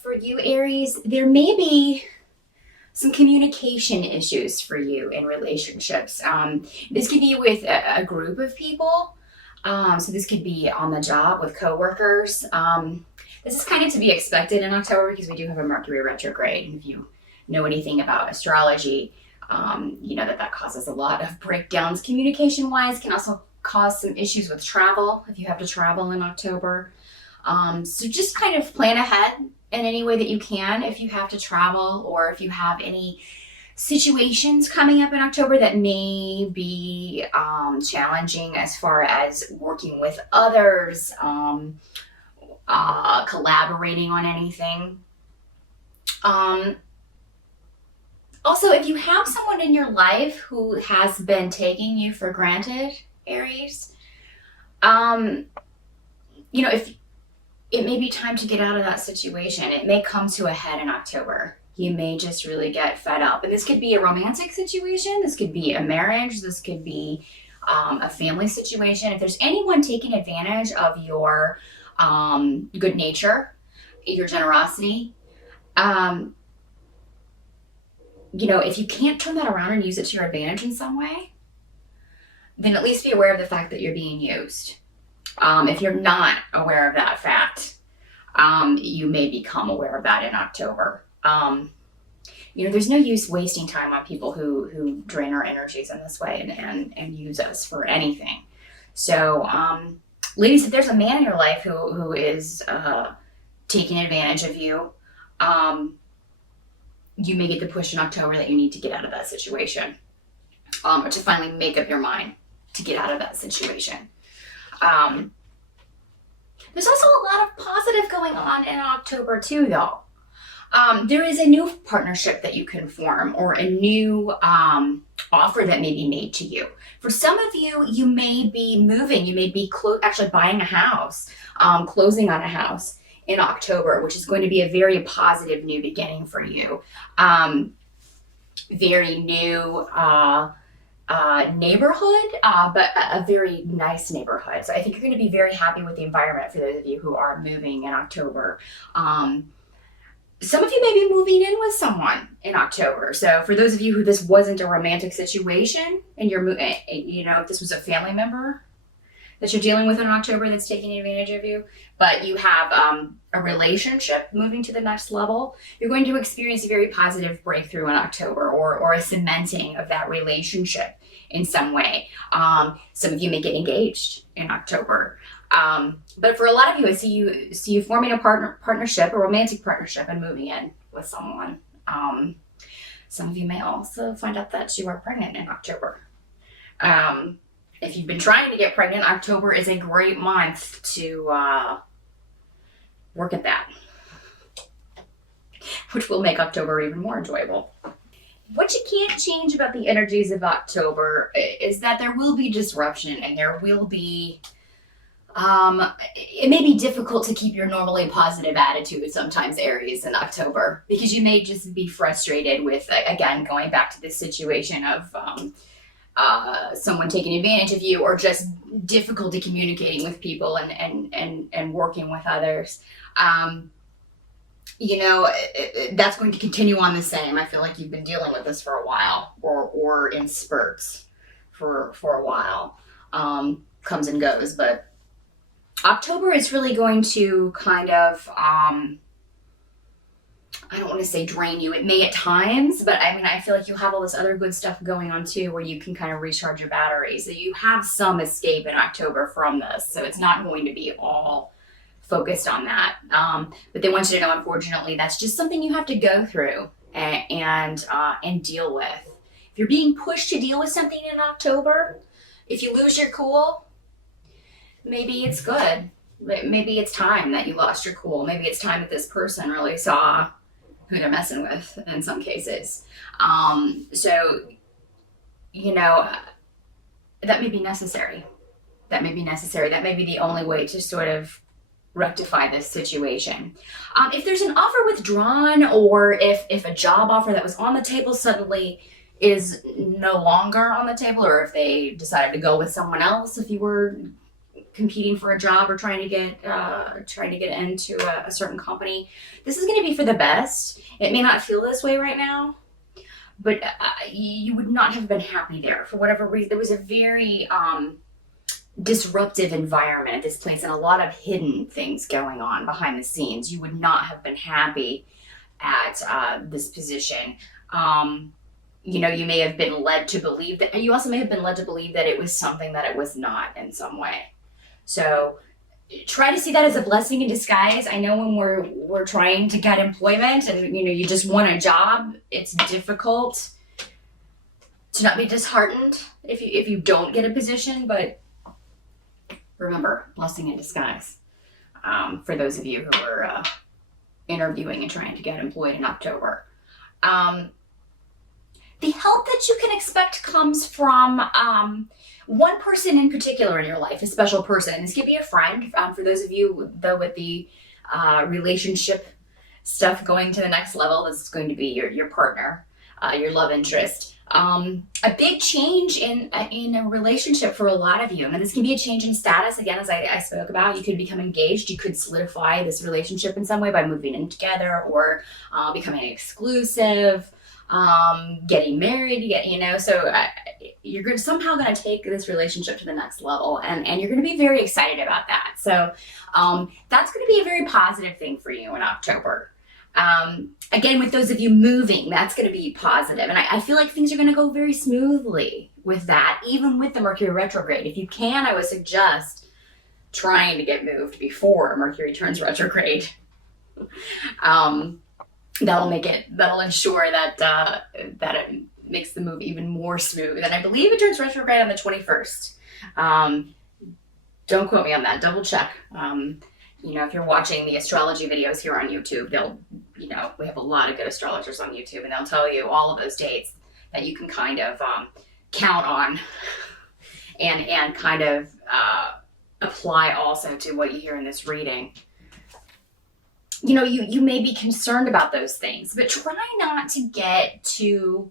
For you, Aries, there may be some communication issues for you in relationships. This could be with a group of people. So this could be on the job with coworkers. This is kind of to be expected in October because we do have a Mercury retrograde. And if you know anything about astrology, you know that causes a lot of breakdowns communication-wise. Can also cause some issues with travel if you have to travel in October. So just kind of plan ahead in any way that you can if you have to travel or if you have any situations coming up in October that may be challenging as far as working with others, collaborating on anything. Also, if you have someone in your life who has been taking you for granted, Aries, if it may be time to get out of that situation. It may come to a head in October. You may just really get fed up. And this could be a romantic situation. This could be a marriage. This could be a family situation. If there's anyone taking advantage of your good nature, your generosity, if you can't turn that around and use it to your advantage in some way, then at least be aware of the fact that you're being used. If you're not aware of that fact, you may become aware of that in October. There's no use wasting time on people who drain our energies in this way and use us for anything. So, ladies, if there's a man in your life who is taking advantage of you, you may get the push in October that you need to get out of that situation, or to finally make up your mind to get out of that situation. There's also a lot of positive going on in October too, though. There is a new partnership that you can form or a new offer that may be made to you. For some of you, you may be moving. You may be actually buying a house, closing on a house in October, which is going to be a very positive new beginning for you. Very new neighborhood, but a very nice neighborhood. So I think you're going to be very happy with the environment for those of you who are moving in October. Some of you may be moving in with someone in October. So for those of you who this wasn't a romantic situation and if this was a family member that you're dealing with in October that's taking advantage of you, but you have a relationship moving to the next level, you're going to experience a very positive breakthrough in October or a cementing of that relationship in some way. Some of you may get engaged in October. But for a lot of you, I see you forming a partnership, a romantic partnership, and moving in with someone. Some of you may also find out that you are pregnant in October. If you've been trying to get pregnant, October is a great month to work at that, which will make October even more enjoyable. What you can't change about the energies of October is that there will be disruption and there will be it may be difficult to keep your normally positive attitude sometimes, Aries, in October, because you may just be frustrated with, again, going back to this situation of someone taking advantage of you or just difficulty communicating with people and working with others. That's going to continue on the same. I feel like you've been dealing with this for a while or in spurts for a while. Comes and goes, but October is really going to kind of, I don't want to say drain you. It may at times, but I feel like you have all this other good stuff going on too, where you can kind of recharge your batteries. So you have some escape in October from this. So it's not going to be all focused on that. But they want you to know, unfortunately, that's just something you have to go through and deal with. If you're being pushed to deal with something in October, if you lose your cool, maybe it's good. Maybe it's time that you lost your cool. Maybe it's time that this person really saw who they're messing with in some cases. That may be necessary. That may be the only way to sort of rectify this situation. If there's an offer withdrawn or if a job offer that was on the table suddenly is no longer on the table, or if they decided to go with someone else, if you were competing for a job or trying to get into a certain company. This is going to be for the best. It may not feel this way right now, but you would not have been happy there for whatever reason. There was a very disruptive environment at this place and a lot of hidden things going on behind the scenes. You would not have been happy at this position. You know, you may have been led to believe that, and you also may have been led to believe that it was something that it was not in some way. So try to see that as a blessing in disguise. I know when we're trying to get employment and, you know, you just want a job, it's difficult to not be disheartened if you don't get a position, but remember, blessing in disguise. For those of you who are interviewing and trying to get employed in October. The help that you can expect comes from one person in particular in your life, a special person. This could be a friend. For those of you, though, with the relationship stuff going to the next level, this is going to be your partner, your love interest. A big change in a relationship for a lot of you. And this can be a change in status. Again, as I spoke about, you could become engaged. You could solidify this relationship in some way by moving in together or becoming exclusive, getting married, so you're somehow going to take this relationship to the next level, and you're going to be very excited about that. So that's going to be a very positive thing for you in October. Again, with those of you moving, that's going to be positive. And I feel like things are going to go very smoothly with that, even with the Mercury retrograde. If you can, I would suggest trying to get moved before Mercury turns retrograde. That'll ensure that it makes the move even more smooth. And I believe it turns retrograde on the 21st. Don't quote me on that. Double check. If you're watching the astrology videos here on YouTube, we have a lot of good astrologers on YouTube, and they'll tell you all of those dates that you can kind of count on and kind of apply also to what you hear in this reading. You may be concerned about those things, but try not to get too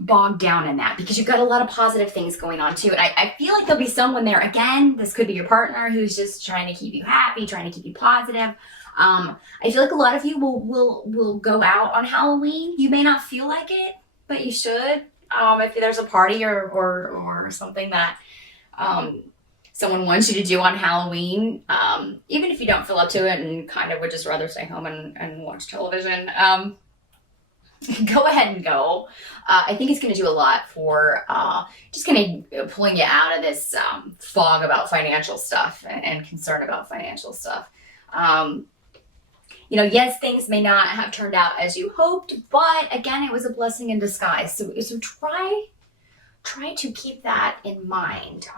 bogged down in that, because you've got a lot of positive things going on too. And I feel like there'll be someone there, again, this could be your partner, who's just trying to keep you happy, trying to keep you positive. I feel like a lot of you will go out on Halloween. You may not feel like it, but you should. If there's a party or something that someone wants you to do on Halloween, even if you don't feel up to it and kind of would just rather stay home and watch television, go ahead and go. I think it's going to do a lot for just kind of pulling you out of this fog about financial stuff and concern about financial stuff. Yes, things may not have turned out as you hoped, but again, it was a blessing in disguise. So try to keep that in mind.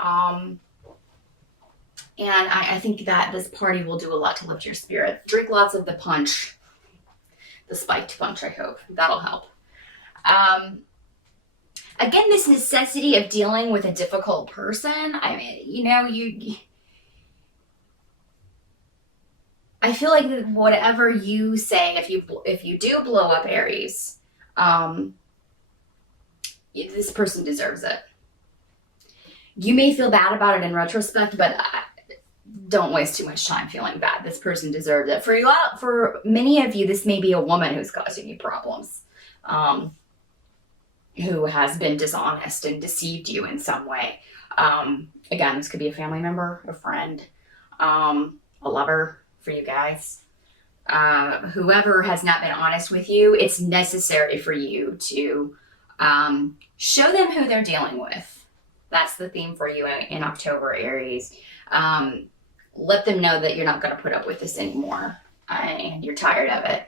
And I think that this party will do a lot to lift your spirit. Drink lots of the punch, the spiked punch, I hope. That'll help. Again, this necessity of dealing with a difficult person. I mean, I feel like whatever you say, if you do blow up Aries, this person deserves it. You may feel bad about it in retrospect, but don't waste too much time feeling bad. This person deserves it. For many of you, this may be a woman who's causing you problems, who has been dishonest and deceived you in some way. Again, this could be a family member, a friend, a lover for you guys. Whoever has not been honest with you, it's necessary for you to show them who they're dealing with. That's the theme for you in October, Aries. Let them know that you're not going to put up with this anymore, and you're tired of it.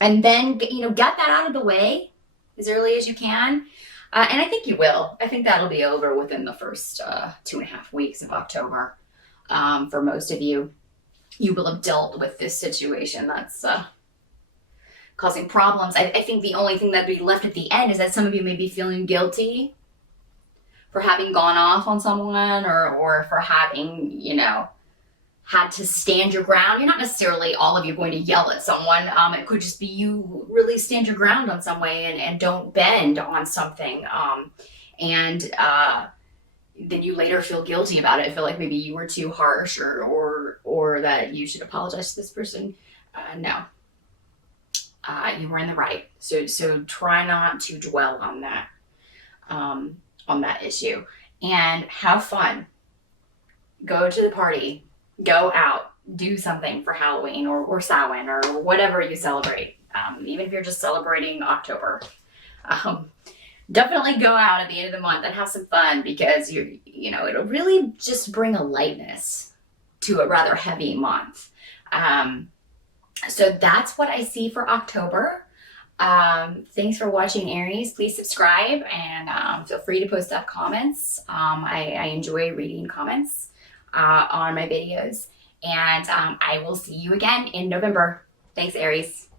And then get that out of the way as early as you can. And I think you will. I think that'll be over within the first 2.5 weeks of October. For most of you, you will have dealt with this situation that's causing problems. I think the only thing that'd be left at the end is that some of you may be feeling guilty for having gone off on someone or for having, had to stand your ground. You're not necessarily all of you going to yell at someone. It could just be you really stand your ground on some way and don't bend on something. and then you later feel guilty about it, feel like maybe you were too harsh, or that you should apologize to this person. No, you were in the right. So try not to dwell on that issue, and have fun. Go to the party, go out, do something for Halloween or Samhain or whatever you celebrate. Even if you're just celebrating October, definitely go out at the end of the month and have some fun, because it'll really just bring a lightness to a rather heavy month. So that's what I see for October. Thanks for watching, Aries. Please subscribe, and feel free to post up comments. I enjoy reading comments on my videos, and I will see you again in November. Thanks, Aries.